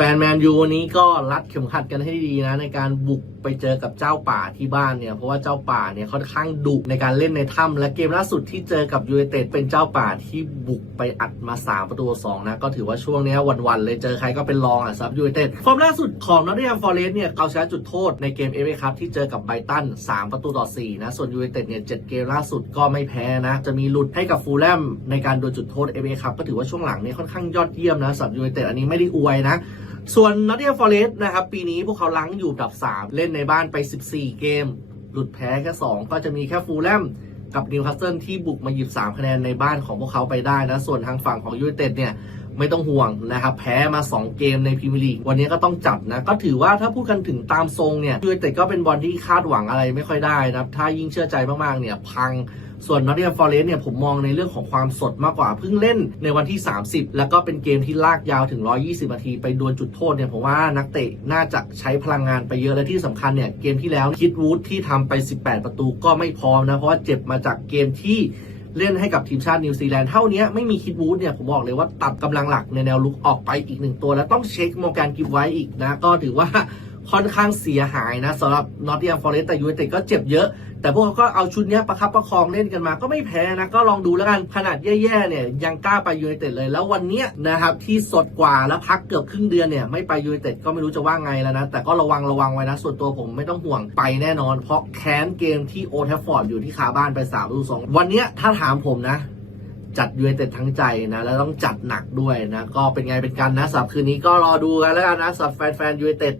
แฟนแมนยูวันนี้ก็รัดเข็มขัดกันให้ดีนะ ในการบุกไปเจอกับเจ้าป่าที่บ้านเนี่ย เพราะว่าเจ้าป่าเนี่ยค่อนข้างดุในการเล่นในถ้ำและเกมล่าสุดที่เจอกับยูไนเต็ดเป็นเจ้าป่าที่บุกไปอัดมา 3 ประตูต่อสองนะ ก็ถือว่าช่วงนี้วันๆเลยเจอใครก็เป็นรองอะสำหรับยูไนเต็ดฟอร์มล่าสุดของนอตติแฮมฟอร์เรสเนี่ยเอาชนะจุดโทษในเกมเอฟเอคัพที่เจอกับไบตัน3 ประตูต่อ4นะส่วนยูไนเต็ดเนี่ยเจ็ดเกมล่าสุดก็ไม่แพ้นะจะมีหลุดให้กับฟูลแลมในการโดนจุดโทษเอฟเอคัพก็ถือว่าช่วงหลังเนี่ยค่อนข้างยอดเยี่ยมนะสำหรับยูไนเต็ดอันนี้ไม่ได้อวยนะ ส่วนนอตติงแฮมฟอร์เรสต์นะครับ ปีนี้พวกเขาลังอยู่อันดับ 3 เล่นในบ้านไป 14 เกม หลุดแพ้แค่ 2 ก็จะมีแค่ฟูลแลมกับนิวคาสเซิลที่บุกมาหยิบ 3 คะแนนในบ้านของพวกเขาไปได้นะ ส่วนทางฝั่งของยูไนเต็ดเนี่ย ไม่ต้องห่วงนะครับแพ้มา 2 เกมในพรีเมียร์ลีกวันนี้ก็ต้องจับนะ ก็ถือว่าถ้าพูดกันถึงตามทรงเนี่ยยูไนเต็ดก็เป็นบอลที่คาดหวังอะไรไม่ค่อยได้นะครับถ้ายิ่งเชื่อใจมากๆเนี่ยพังส่วนนอตติงแฮมฟอร์เรสเนี่ยผมมองในเรื่องของความสดมากกว่าเพิ่งเล่นในวันที่ 30 แล้วก็เป็นเกมที่ลากยาวถึง 120 นาที ไปดวลจุดโทษเนี่ยผมว่านักเตะน่าจะใช้พลังงานไปเยอะและที่สำคัญเนี่ยเกมที่แล้วคิดวูดที่ทำไป 18 ประตูก็ไม่พร้อมนะ เพราะว่าเจ็บมาจากเกมที่ เล่นให้กับทีมชาตินิวซีแลนด์เท่านี้ไม่มีคิดวูดเนี่ยผมบอกเลยว่าตัดกำลังหลักในแนวลุกออกไปอีกหนึ่งตัว แล้วต้องเช็คโมแกนกิฟไว้อีกนะ ก็ถือว่า ค่อนข้างเสียหายนะสำหรับนอตติงแฮมฟอร์เรสต์แต่ยูไนเต็ดก็เจ็บเยอะ แต่พวกเขาก็เอาชุดนี้ประคับประคองเล่นกันมาก็ไม่แพ้นะ ก็ลองดูแล้วกันขนาดแย่ๆเนี่ยยังกล้าไปยูไนเต็ดเลย แล้ววันนี้นะครับที่สดกว่าแล้วพักเกือบครึ่งเดือนเนี่ยไม่ไปยูไนเต็ดก็ไม่รู้จะว่าไงแล้วนะ แต่ก็ระวังระวังไว้นะ ส่วนตัวผมไม่ต้องห่วงไปแน่นอน เพราะแค้นเกมที่โอทัฟฟอร์ดอยู่ที่คาบ้านไป3ประตูสองวันนี้ถ้าถามผมนะจัดยูไนเต็ดทั้งใจนะ แล้วต้องจัดหนักด้วยนะ ก็เป็นไงเป็นกันนะสับคืนนี้ก็รอดูกันแล้วกันนะสับแฟนๆยูไนเต็ด